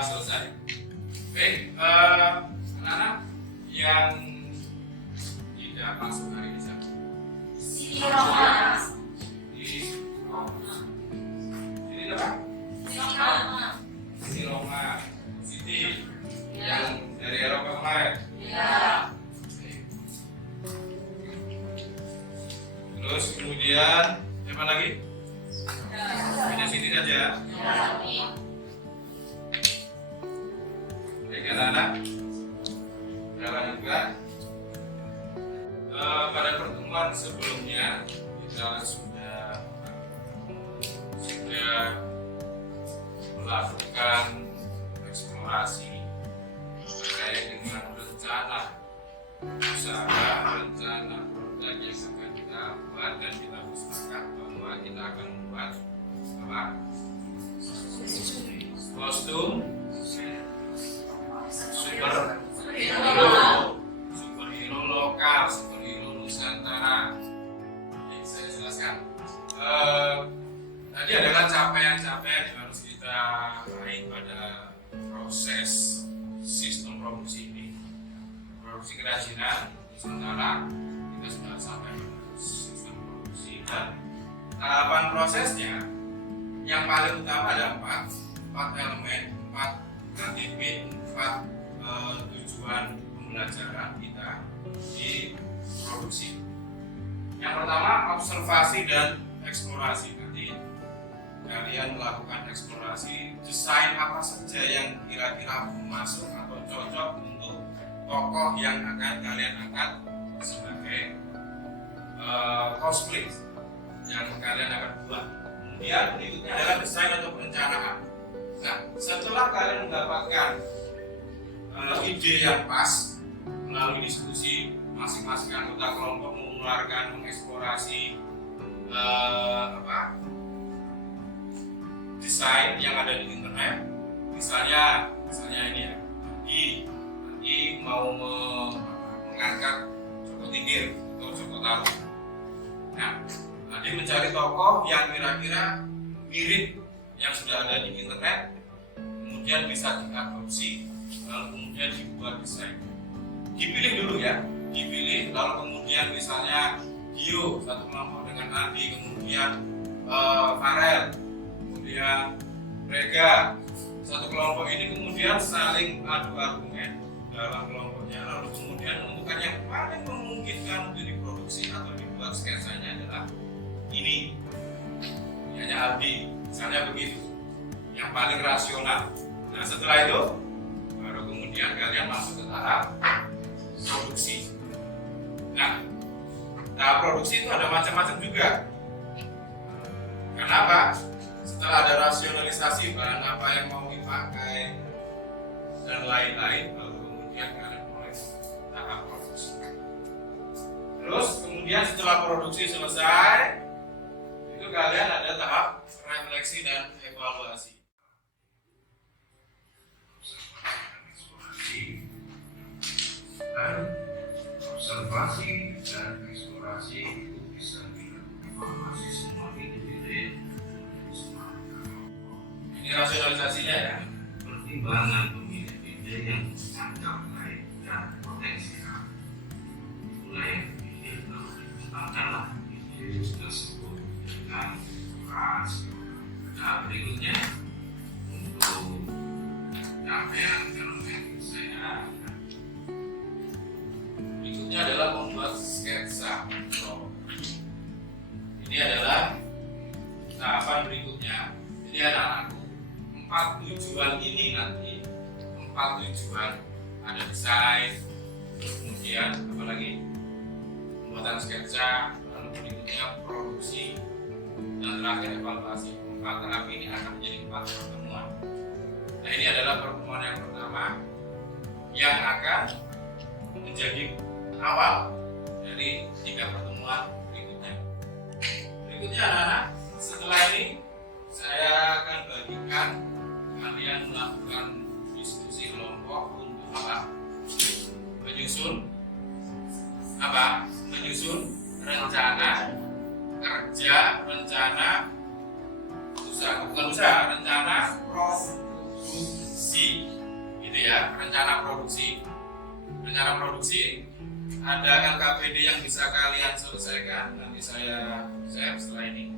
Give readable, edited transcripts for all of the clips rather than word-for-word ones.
selesai. Baik, anak-anak yang tidak masuk hari ini siapa? Ini apa? Si Roma, Siti, yang dari Eropa kemarin. Terus kemudian siapa lagi? Hanya Siti saja. Baik anak-anak, kita lanjutkan. Pada pertemuan sebelumnya kita sudah melakukan eksplorasi terkait dengan rencana usaha, rencana produk yang akan kita buat, dan kita sepakat bahwa kita akan membuat apa? Kostum superhero lokal, superhero Nusantara. Jadi saya jelaskan. Tadi adalah capaian-capaian yang harus kita raih pada proses sistem produksi ini. Produksi kerajinan Nusantara kita sudah sampai pada sistem produksi, dan tahapan prosesnya yang paling utama ada empat elemen, 4 KTP, 4 tujuan pembelajaran kita di produksi. Yang pertama, observasi dan eksplorasi. Nanti kalian melakukan eksplorasi, desain apa saja yang kira-kira masuk atau cocok untuk tokoh yang akan kalian angkat sebagai cosplay yang kalian akan buat. Kemudian berikutnya adalah desain atau perencanaan. Nah, setelah kalian mendapatkan ide yang pas melalui diskusi masing-masing anggota kelompok, mengeluarkan, mengeksplorasi desain yang ada di internet, misalnya ini ya, nanti mau mengangkat Joko Tingkir atau Joko Tarub. Nah, nanti mencari tokoh yang kira-kira mirip yang sudah ada di internet, kemudian bisa diadopsi, lalu kemudian dibuat desain. Dipilih dulu ya, lalu kemudian misalnya Gio satu kelompok dengan Andi, kemudian Farel, kemudian Rega satu kelompok ini, kemudian saling adu argumen dalam kelompoknya, lalu kemudian menentukan yang paling memungkinkan untuk diproduksi atau dibuat sketsanya adalah ini, hanya Aldi, misalnya begitu, yang paling rasional. Nah, setelah itu baru kemudian kalian masuk ke tahap produksi. Nah, tahap produksi itu ada macam-macam juga. Kenapa? Setelah ada rasionalisasi bahan apa yang mau dipakai dan lain-lain, baru kemudian kalian mulai tahap produksi. Terus kemudian setelah produksi selesai, itu kalian ada tahap refleksi dan evaluasi. Observasi dan eksplorasi itu bisa dievaluasi semua ide-ide. Ini rasionalisasinya ya, pertimbangan pemilih ide yang mencapai dan potensial. Itulah yang dipilih kalau dikembangkanlah ide tersebut dengan rasio. Nah, berikutnya untuk capaian elemen saya. Berikutnya adalah membuat sketsa. Ini adalah tahapan berikutnya. Jadi anak-anakku, 4 tujuan ini nanti, 4 tujuan, ada desain, kemudian apa lagi? Pembuatan sketsa, lalu berikutnya produksi, dan terakhir evaluasi. 4 tahap ini akan menjadi 4 pertemuan. Nah, ini adalah pertemuan yang pertama yang akan menjadi awal dari 3 pertemuan berikutnya. Berikutnya anak-anak, setelah ini saya akan bagikan kalian melakukan diskusi kelompok untuk apa? Menyusun rencana kerja, rencana usaha, bukan usaha, rencana produksi. produksi, gitu ya, rencana produksi. Rencana produksi ada LKPD yang bisa kalian selesaikan, nanti saya share setelah ini.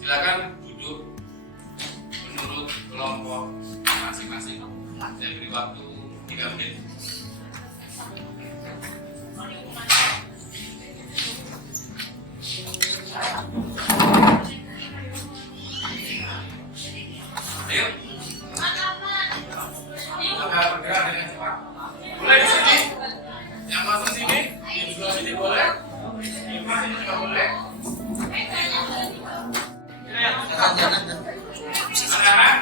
Silakan duduk menurut kelompok masing-masing. Saya beri waktu 3 menit. Ayo. Maka bergerak dengan cepat. Boleh di sini. Yang masuk sini, di sebelah sini boleh. Di sebelah sini juga boleh. Anak-anak,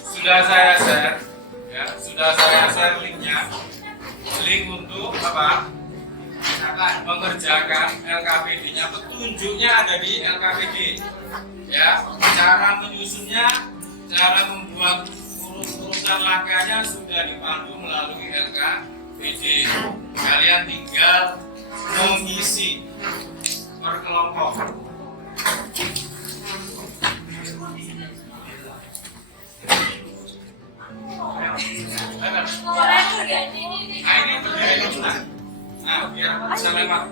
sudah saya share, ya, sudah saya share linknya, link untuk apa? Mengerjakan LKPD-nya, petunjuknya ada di LKPD, ya. Cara menyusunnya, cara membuat urutan langkahnya sudah dipandu melalui LKPD. Kalian tinggal mengisi per kelompok. Nah, ini berdiri dulu. Nah, biar bisa lewat.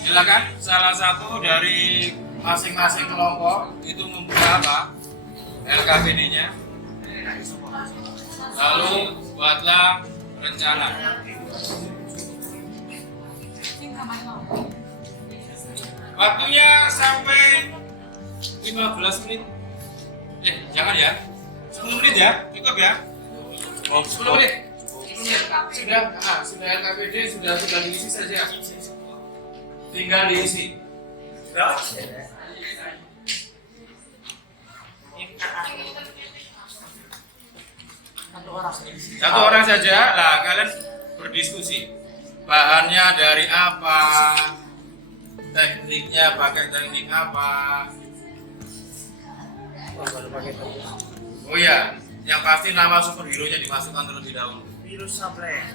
Silakan salah satu dari masing-masing kelompok itu membuka apa? LKPD-nya. Lalu buatlah rencana. Waktunya sampai 15 menit. Jangan ya. 10 menit ya, cukup ya. 10 menit. 10 menit. Sudah LKPD sudah diisi saja. Tinggal diisi. Sudah? Satu orang saja. Nah, kalian berdiskusi. Bahannya dari apa? Tekniknya pakai teknik apa? Oh iya, yang pasti nama superhero-nya dimasukkan terlebih dahulu. Virus supply.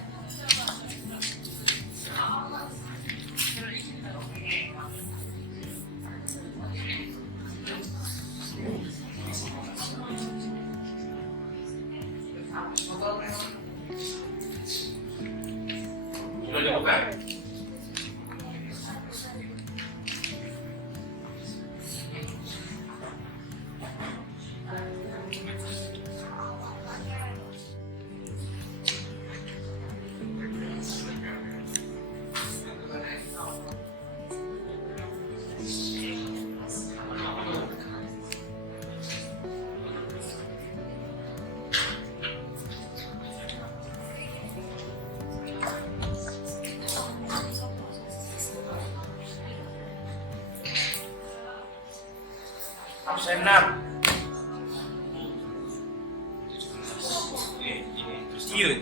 Sudah dibuka? Absen 6. Terus iya.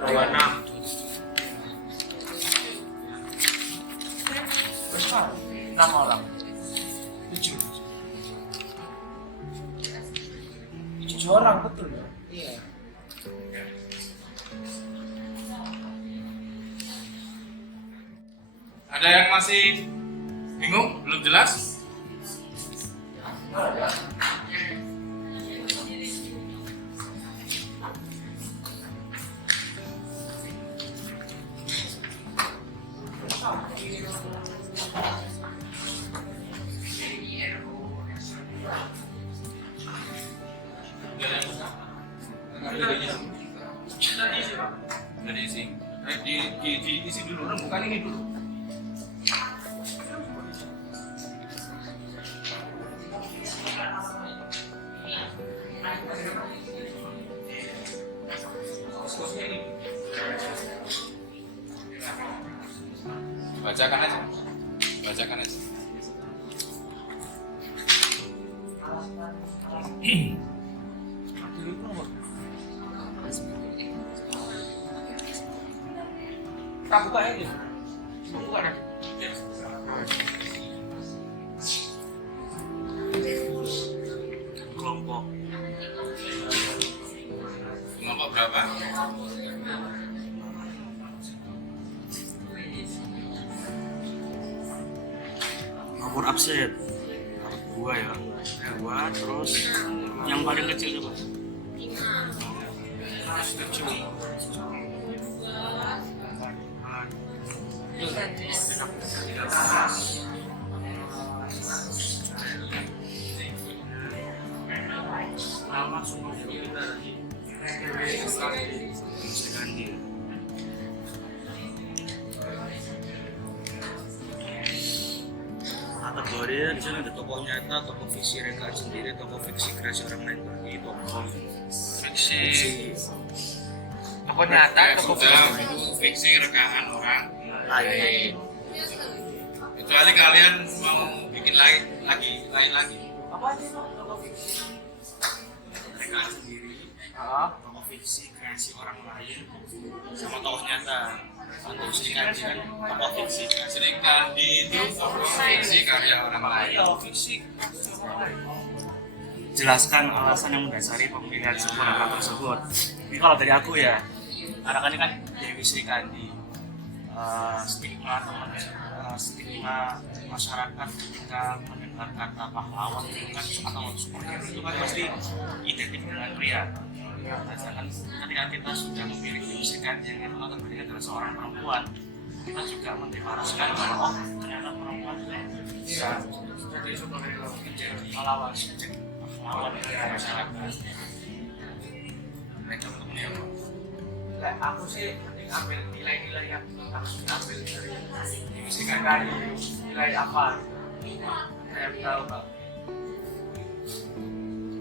26. Besar. 6 orang. 7. 7 orang betul ya? Iya. Ada yang masih bingung? Belum jelas? Diisi dulu, bukan ini dulu. Bacakan aja. Bacakan aja. Tak buka ini. Buka nanti. Kelompok Kelompok berapa? nomor absen dua ya, dua. Terus yang paling kecil coba. Sekali. Kategorinya di sini ada tokoh nyata, tokoh fiksi rekaan sendiri, tokoh fiksi kreasi orang lain, bagi tokoh Fiksi. fiksi Toko nyata, toko Sudah fiksi. itu fiksi rekaman orang. lain. Kecuali kalian mau bikin lain lagi. Apa aja itu toko fiksi? Rekaan sendiri, Ah, tokoh fiksi kreasi orang lain, sama tokoh nyata. Untuk sedikit kan tokoh fiksi kreasi. Sri Kandi itu fiksi karya orang lain. toko fiksi. Jelaskan alasan yang mendasari pemilihan sebuah nama tersebut. Ini kalau dari aku ya, karena kan Dewi Sri Kandi, stigma masyarakat ketika mendengar kata pahlawan itu kan atau superhero itu kan pasti identik dengan pria. Nah, sedangkan ketika kita sudah memilih Dewi Sri Kandi yang itu kategorinya adalah seorang perempuan, kita juga mendeklarasikan bahwa oh ternyata perempuan bisa Jadi superhero. menjadi pahlawan, menjadi pahlawan dari masyarakat. Mereka untuk menjadi Lah, aku sih mending ambil nilai-nilai yang harus diambil dari musika dari nilai apa? Saya tahu Pak.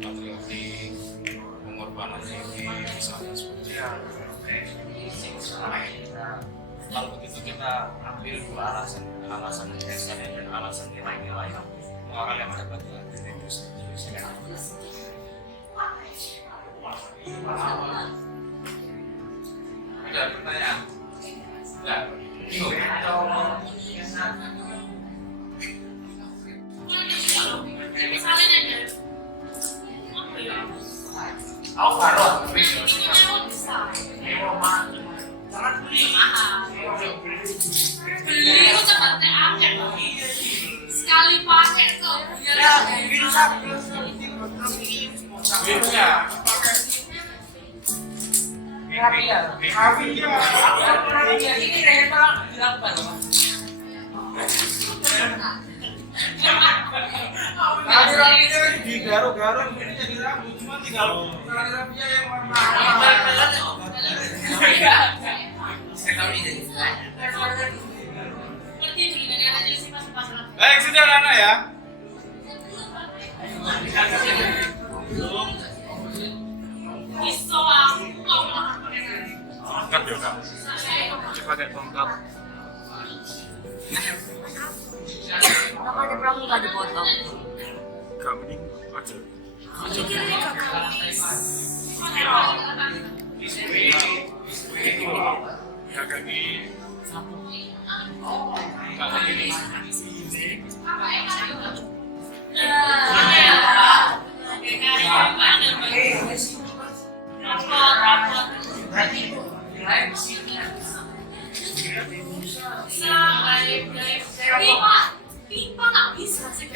Patriotik, pengorbanan diri, misalnya seperti Ya. Nah, kalau begitu kita ambil dua alasan dasar dan alasan nilai-nilai moral yang dapat dari musika. Ada pertanyaan? Tidak. Bingung? Aku baru Beli itu cepatnya akeh sekali pakai tuh Bisa. Ini rental dilakukan. Kali rapinya di garuk-garuk ini jadi rambut cuma tinggal kali rapinya yang warna. ngerti begini aja sih pas Baik, sudah Nana ya. iso aku nggak pernah pakai tongkat ya kak. Coba pakai tongkat. Kalau ada pramuka dipotong. Gak mending aja. rapot pipa nggak bisa sih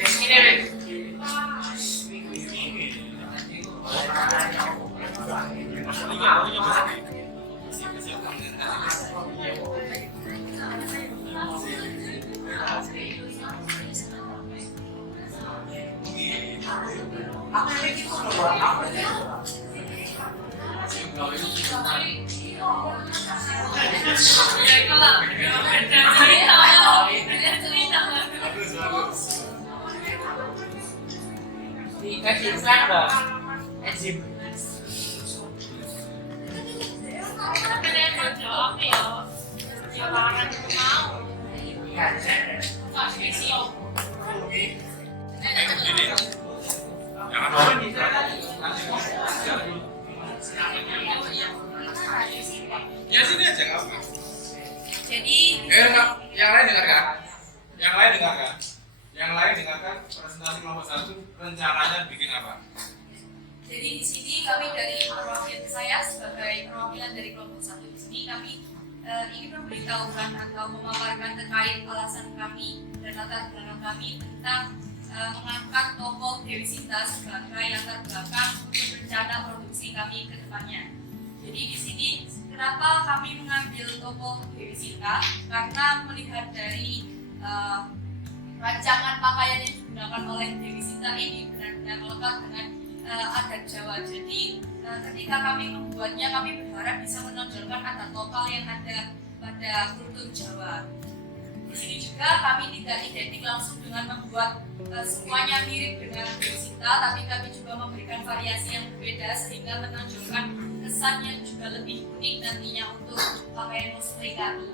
Gini. Jangan lupa. Ya sini aja nggak apa. Jadi yang lain dengarkan. Yang lain dengarkan. Yang lain dengarkan presentasi kelompok 1 rencananya bikin apa? Jadi di sini kami dari perwakilan saya sebagai perwakilan dari kelompok 1 di sini kami ingin memberitahukan atau memaparkan terkait alasan kami dan latar belakang kami tentang mengangkat tokoh Dewi Sinta sebagai latar belakang untuk rencana produksi kami ke depannya. Jadi di sini kenapa kami mengambil tokoh Dewi Sinta? Karena melihat dari rancangan pakaian yang digunakan oleh Dewi Sinta ini benar-benar lengkap dengan adat Jawa. Jadi ketika kami membuatnya, kami berharap bisa menonjolkan adat lokal yang ada pada kultur Jawa. Di sini juga kami tidak identik langsung dengan membuat semuanya mirip dengan Dewi Sinta, tapi kami juga memberikan variasi yang berbeda sehingga menonjolkan kesan yang juga lebih unik nantinya untuk pakaian cosplay kami.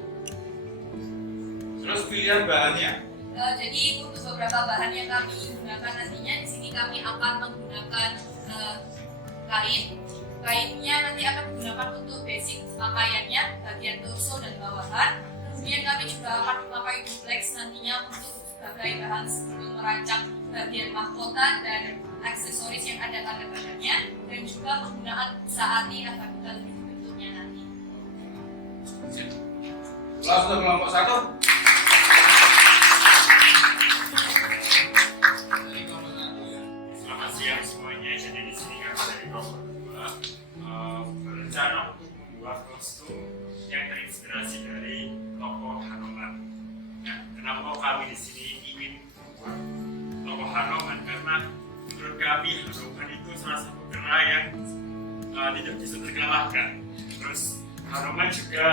Terus pilihan bahannya? Jadi untuk beberapa bahan yang kami gunakan nantinya di sini kami akan menggunakan kain. Kainnya nanti akan digunakan untuk basic pakaiannya, bagian torso dan bawahan. Kemudian kami juga akan memakai duplex nantinya untuk sebagai bahan sebelum merancang bagian mahkota dan aksesoris yang ada pada badannya, dan juga penggunaan busa ati agar kita lebih bentuknya nanti. Untuk kelompok 1. Selamat siang semuanya. Jadi di sini kami dari kelompok 2 berencana untuk membuat kostum yang terinspirasi dari tokoh Hanoman. Nah, kenapa kami di sini ingin membuat tokoh Hanoman? Karena menurut kami Hanoman itu salah satu kera yang tidak bisa terkalahkan. Terus Hanoman juga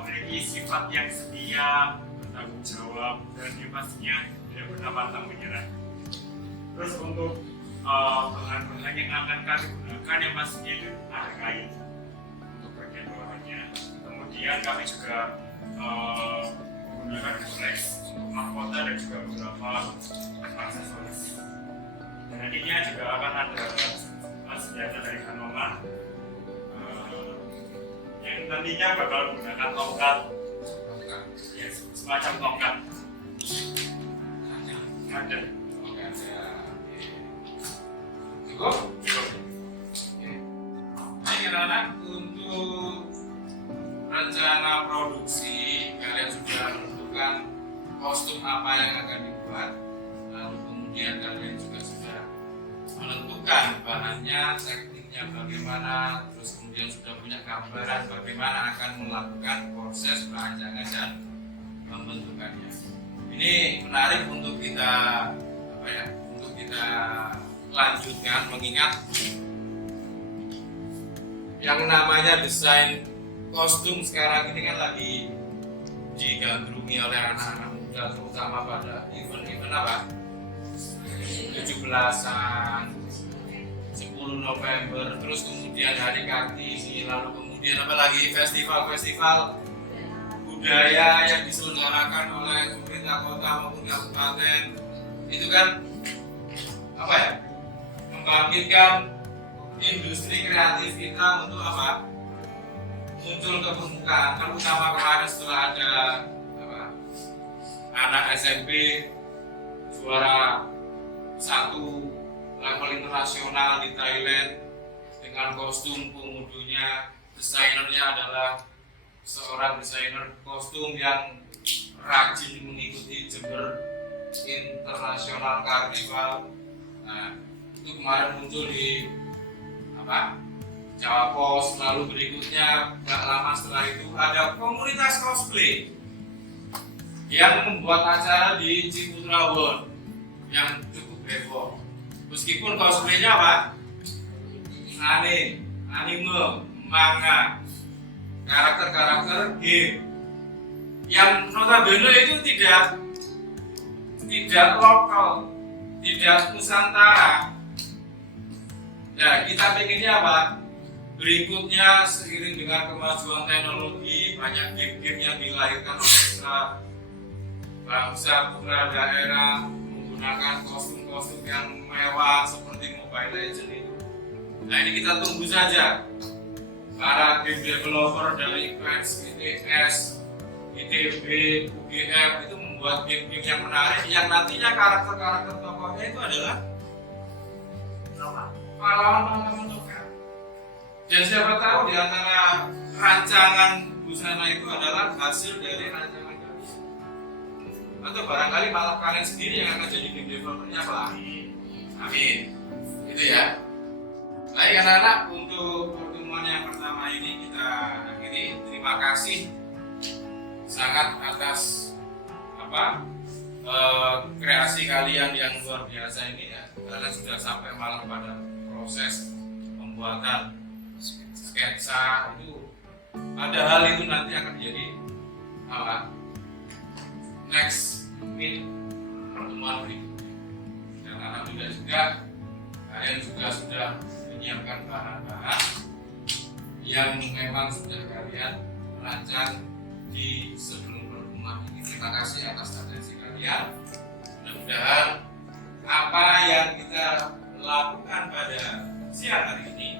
memiliki sifat yang setia, bertanggung jawab, dan yang pastinya tidak pernah pantang menyerah. Terus untuk bahan-bahan yang akan kami gunakan yang pastinya itu ada kain untuk bagian bawahnya. Kemudian kami juga menggunakan duplex untuk mahkota dan juga beberapa aksesoris. Dan nantinya juga akan ada senjata dari Hanoman yang nantinya bakal menggunakan tongkat, ya, semacam tongkat. Ada. Cukup? Baik anak-anak, untuk rencana produksi kalian sudah menentukan kostum apa yang akan dibuat, lalu kemudian kalian juga sudah menentukan bahannya, tekniknya bagaimana, terus kemudian sudah punya gambaran bagaimana akan melakukan proses perancangan dan pembentukannya. Ini menarik untuk kita untuk kita lanjutkan, mengingat yang namanya desain kostum sekarang ini kan lagi digandrungi oleh anak-anak muda, terutama pada event-event apa? 17-an, 10 November, terus kemudian Hari Kartini, lalu kemudian apa lagi festival-festival budaya yang diselenggarakan oleh pemerintah kota maupun kabupaten. Itu kan apa ya? Membangkitkan industri kreatif kita untuk apa? Muncul ke permukaan. Terutama kemarin setelah ada anak SMP juara 1 level internasional di Thailand dengan kostum pengudunya, desainernya adalah seorang desainer kostum yang rajin mengikuti Jember International Carnival. Nah, itu kemarin muncul di Jawa Pos. Lalu berikutnya nggak lama setelah itu ada komunitas cosplay yang membuat acara di Ciputra World yang cukup heboh. Meskipun cosplaynya apa? Anime, manga, karakter-karakter game yang notabene itu tidak lokal, tidak nusantara. Nah, kita pengennya apa? Berikutnya seiring dengan kemajuan teknologi, banyak game-game yang dilahirkan oleh bangsa putra daerah menggunakan kostum-kostum yang mewah seperti Mobile Legends itu. Nah, ini kita tunggu saja para game developer dari IPS, ITS, ITB, UGM itu membuat game-game yang menarik yang nantinya karakter-karakter tokohnya itu adalah pahlawan-pahlawan lokal. Dan siapa tahu di antara rancangan busana itu adalah hasil dari rancangan kalian. Atau barangkali malah kalian sendiri yang akan jadi game developernya apa? Amin. Itu ya. Baik anak-anak, untuk pertemuan yang pertama ini kita akhiri. Terima kasih sangat atas kreasi kalian yang luar biasa ini ya. Kalian sudah sampai malam pada proses pembuatan sketsa itu. Ada hal itu nanti akan menjadi next meet pertemuan berikutnya. Dan alhamdulillah juga kalian juga sudah menyiapkan bahan-bahan yang memang sudah kalian rancang di sebelum pertemuan ini. Terima kasih atas atensi kalian. Mudah-mudahan apa yang kita lakukan pada siang hari ini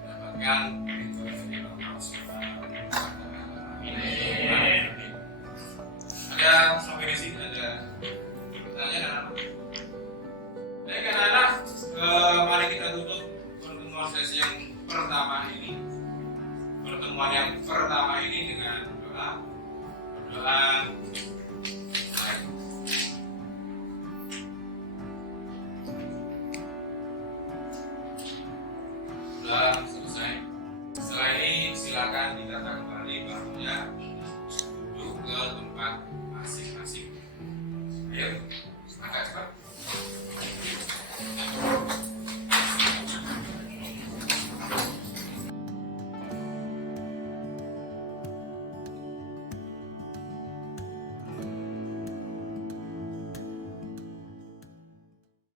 mendapatkan ridho dari Allah Subhanahu wa Ta'ala. Amin. Ada sampai di sini ada pertanyaan apa? Baik anak-anak, mari kita tutup pertemuan sesi yang pertama ini. Pertemuan yang pertama ini dengan doa. Sudah selesai. Setelah ini silakan dikatakan